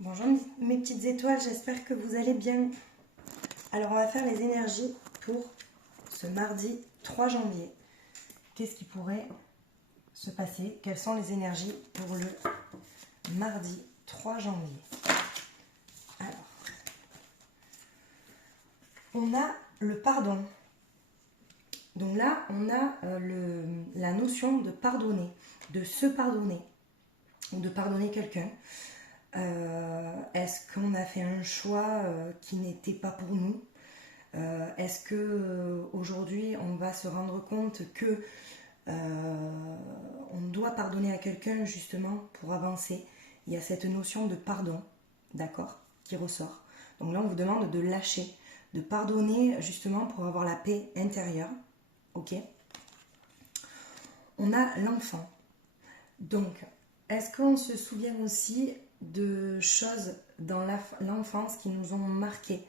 Bonjour mes petites étoiles, j'espère que vous allez bien. Alors on va faire les énergies pour ce mardi 3 janvier. Qu'est-ce qui pourrait se passer? Quelles sont les énergies pour le mardi 3 janvier? Alors, on a le pardon. Donc là, on a la notion de pardonner, de se pardonner, ou de pardonner quelqu'un. Est-ce qu'on a fait un choix qui n'était pas pour nous? Est-ce que aujourd'hui on va se rendre compte que on doit pardonner à quelqu'un justement pour avancer? Il y a cette notion de pardon, d'accord, qui ressort. Donc là on vous demande de lâcher, de pardonner justement pour avoir la paix intérieure, ok? On a l'enfant. Donc est-ce qu'on se souvient aussi de choses dans l'enfance qui nous ont marqué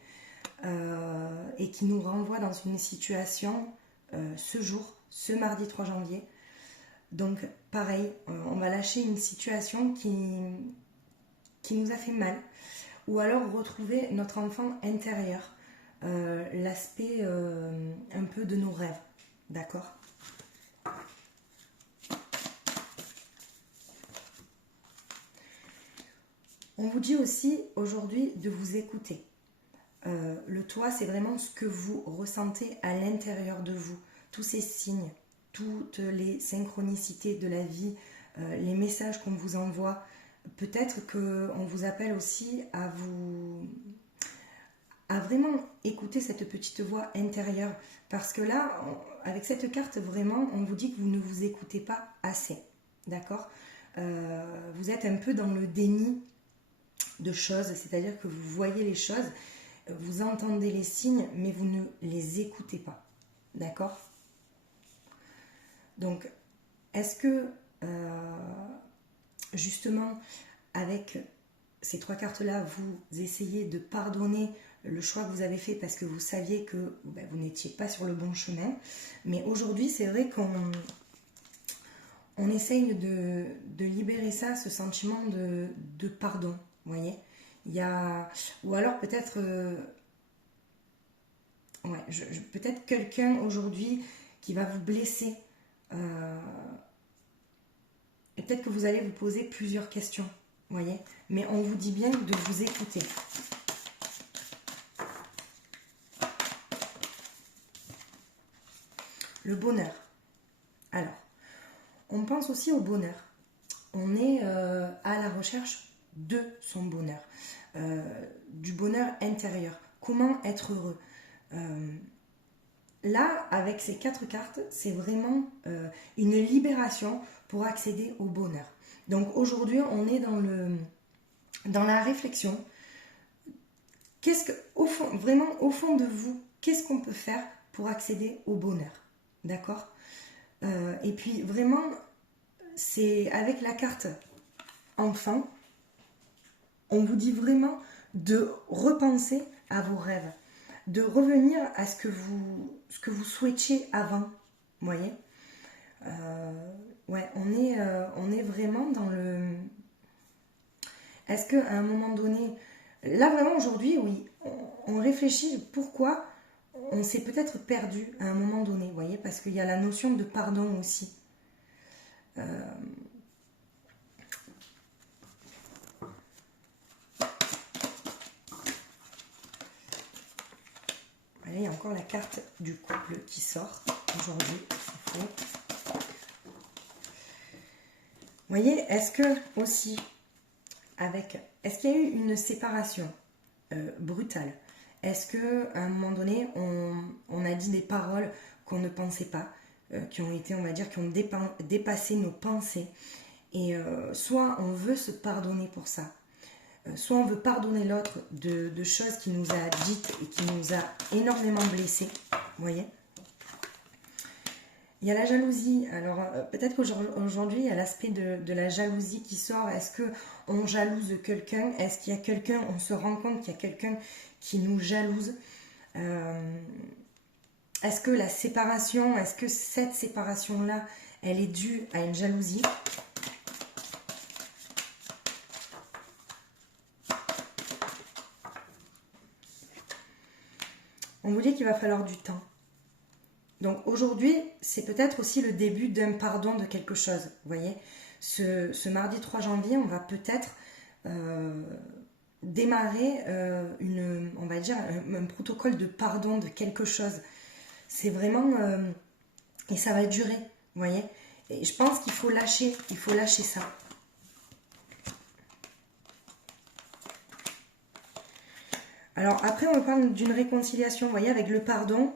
et qui nous renvoient dans une situation ce jour, ce mardi 3 janvier. Donc pareil, on va lâcher une situation qui nous a fait mal, ou alors retrouver notre enfant intérieur, l'aspect un peu de nos rêves, d'accord? On vous dit aussi aujourd'hui de vous écouter. Le toit, c'est vraiment ce que vous ressentez à l'intérieur de vous. Tous ces signes, toutes les synchronicités de la vie, les messages qu'on vous envoie. Peut-être qu'on vous appelle aussi à vraiment écouter cette petite voix intérieure. Parce que là, avec cette carte, vraiment, on vous dit que vous ne vous écoutez pas assez. D'accord? Vous êtes un peu dans le déni de choses, c'est-à-dire que vous voyez les choses, vous entendez les signes, mais vous ne les écoutez pas. D'accord? Donc, est-ce que, justement, avec ces trois cartes-là, vous essayez de pardonner le choix que vous avez fait parce que vous saviez que vous n'étiez pas sur le bon chemin. Mais aujourd'hui, c'est vrai qu'on essaye de libérer ça, ce sentiment de pardon, vous voyez? Il y a, ou alors peut-être peut-être quelqu'un aujourd'hui qui va vous blesser, et peut-être que vous allez vous poser plusieurs questions, vous voyez, mais on vous dit bien de vous écouter. Le bonheur. Alors, on pense aussi au bonheur. On est à la recherche de son bonheur, du bonheur intérieur. Comment être heureux? Là, avec ces quatre cartes, c'est vraiment une libération pour accéder au bonheur. Donc aujourd'hui, on est dans la réflexion. Qu'est-ce que, au fond, vraiment au fond de vous, qu'est-ce qu'on peut faire pour accéder au bonheur? D'accord? Et puis vraiment, c'est avec la carte enfant, on vous dit vraiment de repenser à vos rêves, de revenir à ce que vous souhaitiez avant, vous voyez? Ouais, on est vraiment dans le... Est-ce qu'à un moment donné, là vraiment aujourd'hui, oui, on réfléchit pourquoi on s'est peut-être perdu à un moment donné, vous voyez, parce qu'il y a la notion de pardon aussi. Allez, il y a encore la carte du couple qui sort aujourd'hui, c'est faux. Vous voyez, est-ce que aussi, est-ce qu'il y a eu une séparation brutale? Est-ce qu'à un moment donné, on a dit des paroles qu'on ne pensait pas, qui ont été, on va dire, qui ont dépassé nos pensées? Et soit on veut se pardonner pour ça, soit on veut pardonner l'autre de choses qu'il nous a dites et qui nous a énormément blessés, vous voyez? Il y a la jalousie. Alors peut-être qu'aujourd'hui il y a l'aspect de la jalousie qui sort. Est-ce qu'on jalouse quelqu'un? Est-ce qu'il y a quelqu'un, on se rend compte qu'il y a quelqu'un qui nous jalouse? Est-ce que la séparation, est-ce que cette séparation-là, elle est due à une jalousie? On vous dit qu'il va falloir du temps. Donc aujourd'hui, c'est peut-être aussi le début d'un pardon de quelque chose. Vous voyez, ce mardi 3 janvier, on va peut-être démarrer on va dire, un protocole de pardon de quelque chose. C'est vraiment... et ça va durer, vous voyez. Et je pense qu'il faut lâcher ça. Alors après, on parle d'une réconciliation, vous voyez, avec le pardon.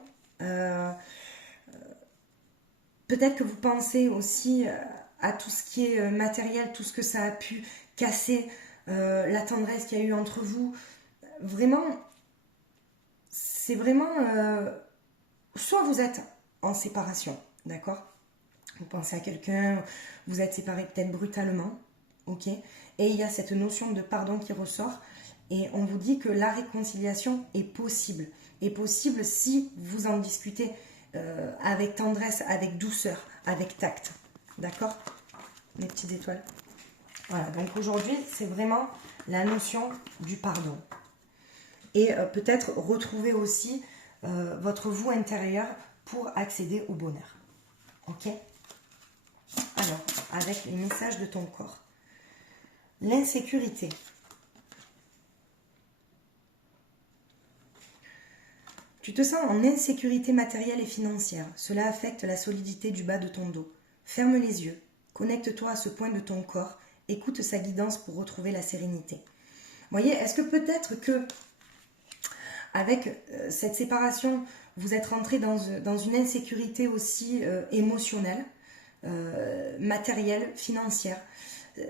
Peut-être que vous pensez aussi à tout ce qui est matériel, tout ce que ça a pu casser, la tendresse qu'il y a eu entre vous. Vraiment, c'est vraiment... soit vous êtes en séparation, d'accord? Vous pensez à quelqu'un, vous êtes séparés peut-être brutalement, ok? Et il y a cette notion de pardon qui ressort. Et on vous dit que la réconciliation est possible. Est possible si vous en discutez avec tendresse, avec douceur, avec tact. D'accord? Mes petites étoiles. Voilà, donc aujourd'hui, c'est vraiment la notion du pardon. Et peut-être retrouver aussi votre vous intérieur pour accéder au bonheur. Ok? Alors, avec les messages de ton corps. L'insécurité. Tu te sens en insécurité matérielle et financière. Cela affecte la solidité du bas de ton dos. Ferme les yeux. Connecte-toi à ce point de ton corps. Écoute sa guidance pour retrouver la sérénité. Vous voyez, est-ce que peut-être que avec cette séparation, vous êtes rentré dans une insécurité aussi émotionnelle, matérielle, financière.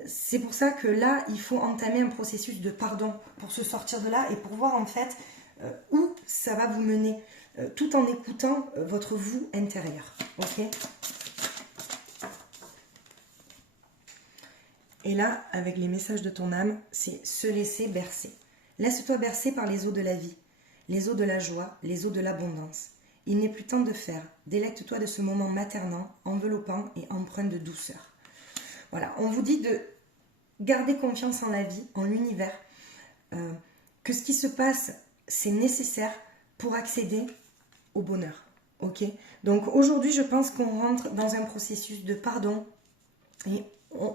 C'est pour ça que là, il faut entamer un processus de pardon pour se sortir de là et pour voir en fait où ça va vous mener, tout en écoutant votre vous intérieur. Ok ? Et là, avec les messages de ton âme, c'est se laisser bercer. Laisse-toi bercer par les eaux de la vie, les eaux de la joie, les eaux de l'abondance. Il n'est plus temps de faire. Délecte-toi de ce moment maternant, enveloppant et empreint de douceur. Voilà, on vous dit de garder confiance en la vie, en l'univers, que ce qui se passe, c'est nécessaire pour accéder au bonheur. Ok ? Donc aujourd'hui, je pense qu'on rentre dans un processus de pardon et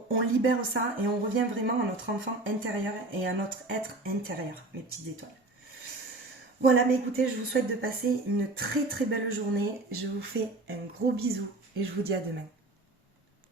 on libère ça et on revient vraiment à notre enfant intérieur et à notre être intérieur, mes petites étoiles. Voilà, mais écoutez, je vous souhaite de passer une très très belle journée. Je vous fais un gros bisou et je vous dis à demain.